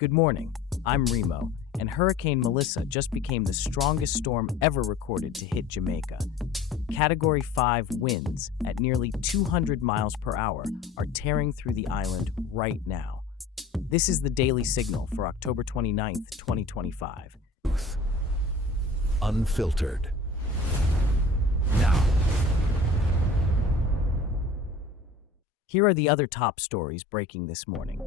Good morning. I'm Remo, and Hurricane Melissa just became the strongest storm ever recorded to hit Jamaica. Category 5 winds at nearly 200 miles per hour are tearing through the island right now. This is the daily signal for October 29th, 2025. Unfiltered. Now, Here are the other top stories breaking this morning.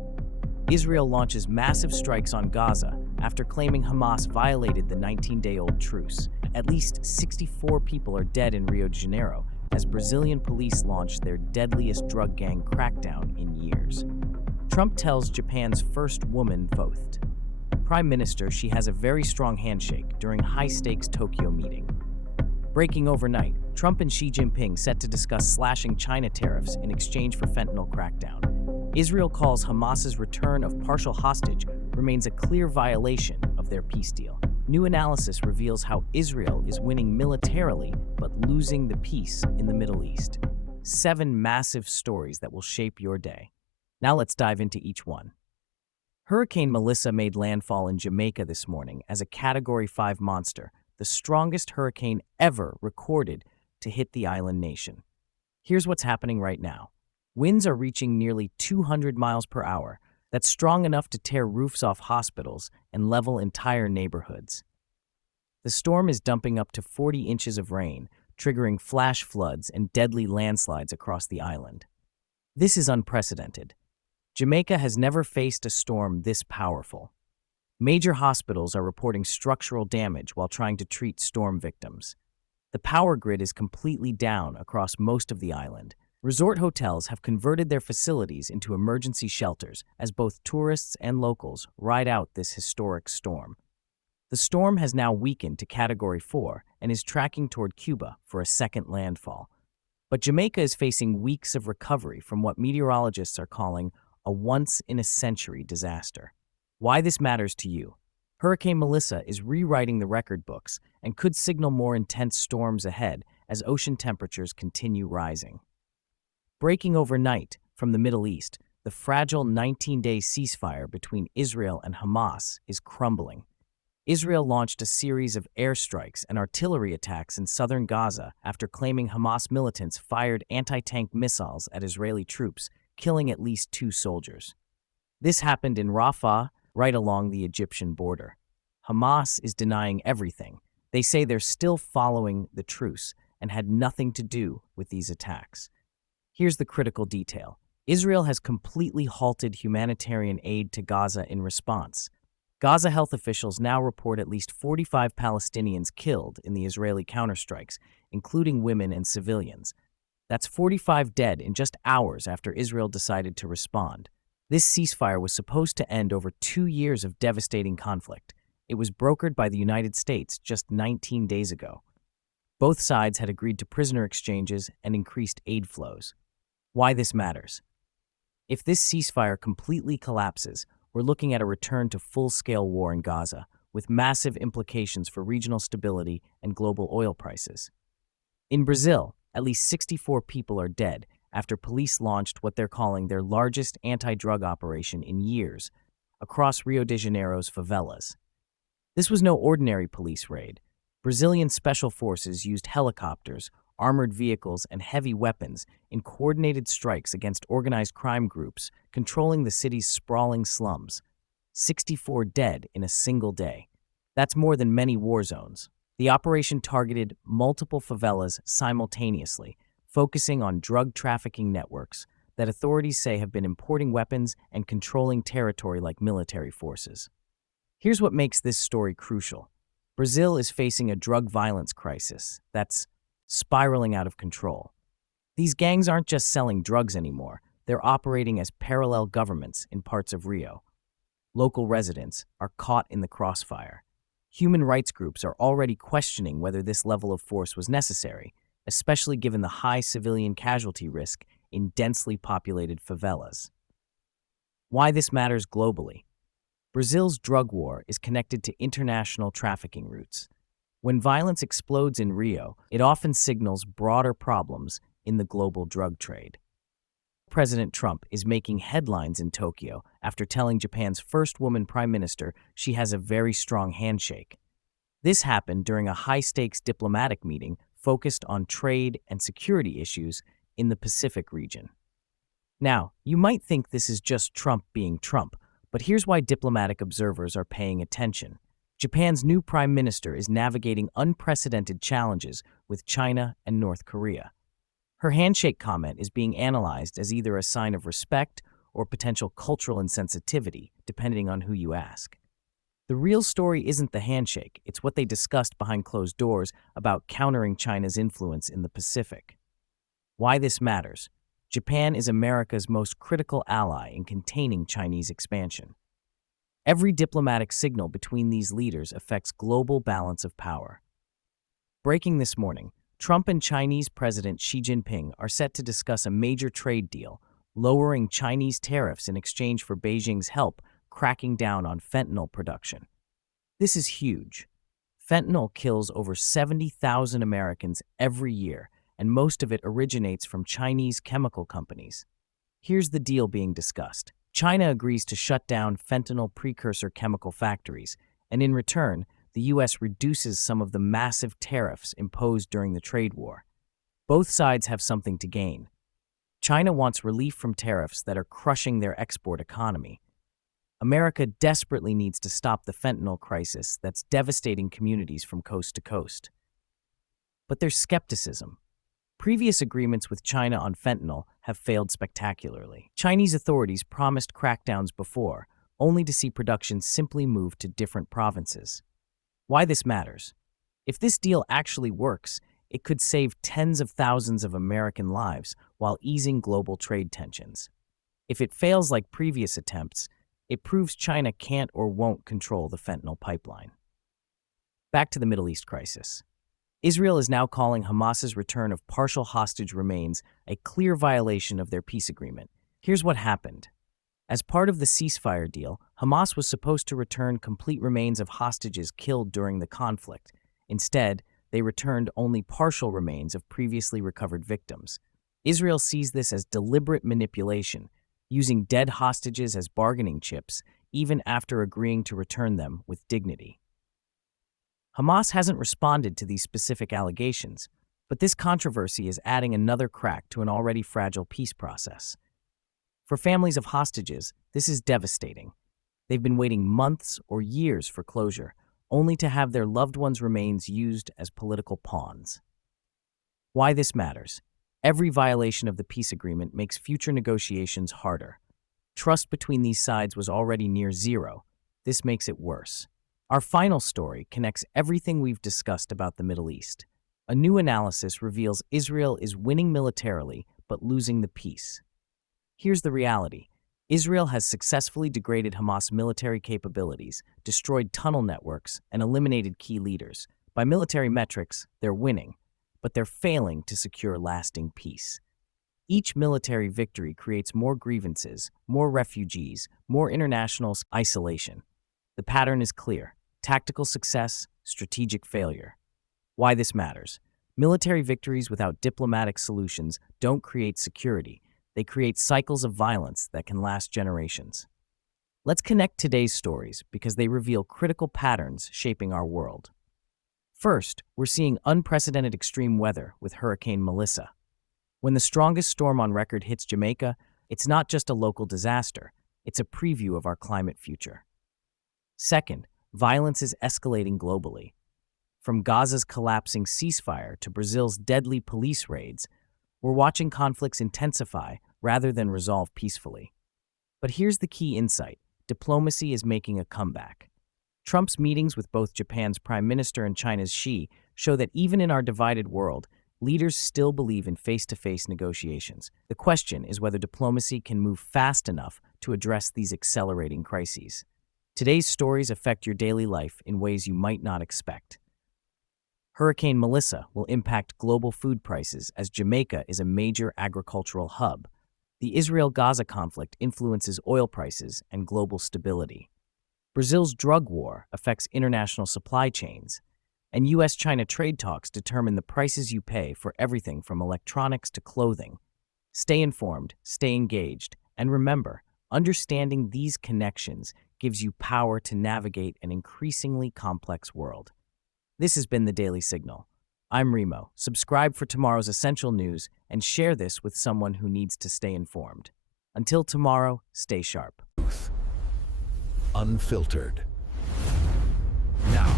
Israel launches massive strikes on Gaza after claiming Hamas violated the 19-day-old truce. At least 64 people are dead in Rio de Janeiro as Brazilian police launch their deadliest drug gang crackdown in years. Trump tells Japan's first woman vote. Prime Minister, she has a very strong handshake during high-stakes Tokyo meeting. Breaking overnight, Trump and Xi Jinping set to discuss slashing China tariffs in exchange for fentanyl crackdown. Israel calls Hamas's return of partial hostage remains a clear violation of their peace deal. New analysis reveals how Israel is winning militarily but losing the peace in the Middle East. 7 massive stories that will shape your day. Now let's dive into each one. Hurricane Melissa made landfall in Jamaica this morning as a Category 5 monster, the strongest hurricane ever recorded to hit the island nation. Here's what's happening right now. Winds are reaching nearly 200 miles per hour. That's strong enough to tear roofs off hospitals and level entire neighborhoods. The storm is dumping up to 40 inches of rain, triggering flash floods and deadly landslides across the island. This is unprecedented. Jamaica has never faced a storm this powerful. Major hospitals are reporting structural damage while trying to treat storm victims. The power grid is completely down across most of the island. Resort hotels have converted their facilities into emergency shelters as both tourists and locals ride out this historic storm. The storm has now weakened to Category 4 and is tracking toward Cuba for a second landfall. But Jamaica is facing weeks of recovery from what meteorologists are calling a once-in-a-century disaster. Why this matters to you? Hurricane Melissa is rewriting the record books and could signal more intense storms ahead as ocean temperatures continue rising. Breaking overnight from the Middle East, the fragile 19-day ceasefire between Israel and Hamas is crumbling. Israel launched a series of airstrikes and artillery attacks in southern Gaza after claiming Hamas militants fired anti-tank missiles at Israeli troops, killing at least 2 soldiers. This happened in Rafah, right along the Egyptian border. Hamas is denying everything. They say they're still following the truce and had nothing to do with these attacks. Here's the critical detail. Israel has completely halted humanitarian aid to Gaza in response. Gaza health officials now report at least 45 Palestinians killed in the Israeli counterstrikes, including women and civilians. That's 45 dead in just hours after Israel decided to respond. This ceasefire was supposed to end over 2 years of devastating conflict. It was brokered by the United States just 19 days ago. Both sides had agreed to prisoner exchanges and increased aid flows. Why this matters? If this ceasefire completely collapses, we're looking at a return to full-scale war in Gaza, with massive implications for regional stability and global oil prices. In Brazil, at least 64 people are dead after police launched what they're calling their largest anti-drug operation in years across Rio de Janeiro's favelas. This was no ordinary police raid. Brazilian special forces used helicopters, armored vehicles, and heavy weapons in coordinated strikes against organized crime groups controlling the city's sprawling slums. 64 dead in a single day. That's more than many war zones. The operation targeted multiple favelas simultaneously, focusing on drug trafficking networks that authorities say have been importing weapons and controlling territory like military forces. Here's what makes this story crucial. Brazil is facing a drug violence crisis that's spiraling out of control. These gangs aren't just selling drugs anymore, they're operating as parallel governments in parts of Rio. Local residents are caught in the crossfire. Human rights groups are already questioning whether this level of force was necessary, especially given the high civilian casualty risk in densely populated favelas. Why this matters globally? Brazil's drug war is connected to international trafficking routes. When violence explodes in Rio, it often signals broader problems in the global drug trade. President Trump is making headlines in Tokyo after telling Japan's first woman prime minister she has a very strong handshake. This happened during a high-stakes diplomatic meeting focused on trade and security issues in the Pacific region. Now, you might think this is just Trump being Trump, but here's why diplomatic observers are paying attention. Japan's new prime minister is navigating unprecedented challenges with China and North Korea. Her handshake comment is being analyzed as either a sign of respect or potential cultural insensitivity, depending on who you ask. The real story isn't the handshake, it's what they discussed behind closed doors about countering China's influence in the Pacific. Why this matters: Japan is America's most critical ally in containing Chinese expansion. Every diplomatic signal between these leaders affects global balance of power. Breaking this morning, Trump and Chinese President Xi Jinping are set to discuss a major trade deal, lowering Chinese tariffs in exchange for Beijing's help cracking down on fentanyl production. This is huge. Fentanyl kills over 70,000 Americans every year, and most of it originates from Chinese chemical companies. Here's the deal being discussed. China agrees to shut down fentanyl precursor chemical factories, and in return, the U.S. reduces some of the massive tariffs imposed during the trade war. Both sides have something to gain. China wants relief from tariffs that are crushing their export economy. America desperately needs to stop the fentanyl crisis that's devastating communities from coast to coast. But there's skepticism. Previous agreements with China on fentanyl have failed spectacularly. Chinese authorities promised crackdowns before, only to see production simply move to different provinces. Why this matters: if this deal actually works, it could save tens of thousands of American lives while easing global trade tensions. If it fails like previous attempts, it proves China can't or won't control the fentanyl pipeline. Back to the Middle East crisis. Israel is now calling Hamas's return of partial hostage remains a clear violation of their peace agreement. Here's what happened. As part of the ceasefire deal, Hamas was supposed to return complete remains of hostages killed during the conflict. Instead, they returned only partial remains of previously recovered victims. Israel sees this as deliberate manipulation, using dead hostages as bargaining chips, even after agreeing to return them with dignity. Hamas hasn't responded to these specific allegations, but this controversy is adding another crack to an already fragile peace process. For families of hostages, this is devastating. They've been waiting months or years for closure, only to have their loved ones' remains used as political pawns. Why this matters: every violation of the peace agreement makes future negotiations harder. Trust between these sides was already near zero. This makes it worse. Our final story connects everything we've discussed about the Middle East. A new analysis reveals Israel is winning militarily but losing the peace. Here's the reality. Israel has successfully degraded Hamas military capabilities, destroyed tunnel networks, and eliminated key leaders. By military metrics, they're winning, but they're failing to secure lasting peace. Each military victory creates more grievances, more refugees, more international isolation. The pattern is clear: tactical success, strategic failure. Why this matters: military victories without diplomatic solutions don't create security. They create cycles of violence that can last generations. Let's connect today's stories because they reveal critical patterns shaping our world. First, we're seeing unprecedented extreme weather with Hurricane Melissa. When the strongest storm on record hits Jamaica, it's not just a local disaster, it's a preview of our climate future. Second, violence is escalating globally. From Gaza's collapsing ceasefire to Brazil's deadly police raids, we're watching conflicts intensify rather than resolve peacefully. But here's the key insight: diplomacy is making a comeback. Trump's meetings with both Japan's Prime Minister and China's Xi show that even in our divided world, leaders still believe in face-to-face negotiations. The question is whether diplomacy can move fast enough to address these accelerating crises. Today's stories affect your daily life in ways you might not expect. Hurricane Melissa will impact global food prices as Jamaica is a major agricultural hub. The Israel-Gaza conflict influences oil prices and global stability. Brazil's drug war affects international supply chains, and U.S.-China trade talks determine the prices you pay for everything from electronics to clothing. Stay informed, stay engaged, and remember, understanding these connections gives you power to navigate an increasingly complex world. This has been the Daily Signal. I'm Remo. Subscribe for tomorrow's essential news and share this with someone who needs to stay informed. Until tomorrow, stay sharp. Unfiltered. Now.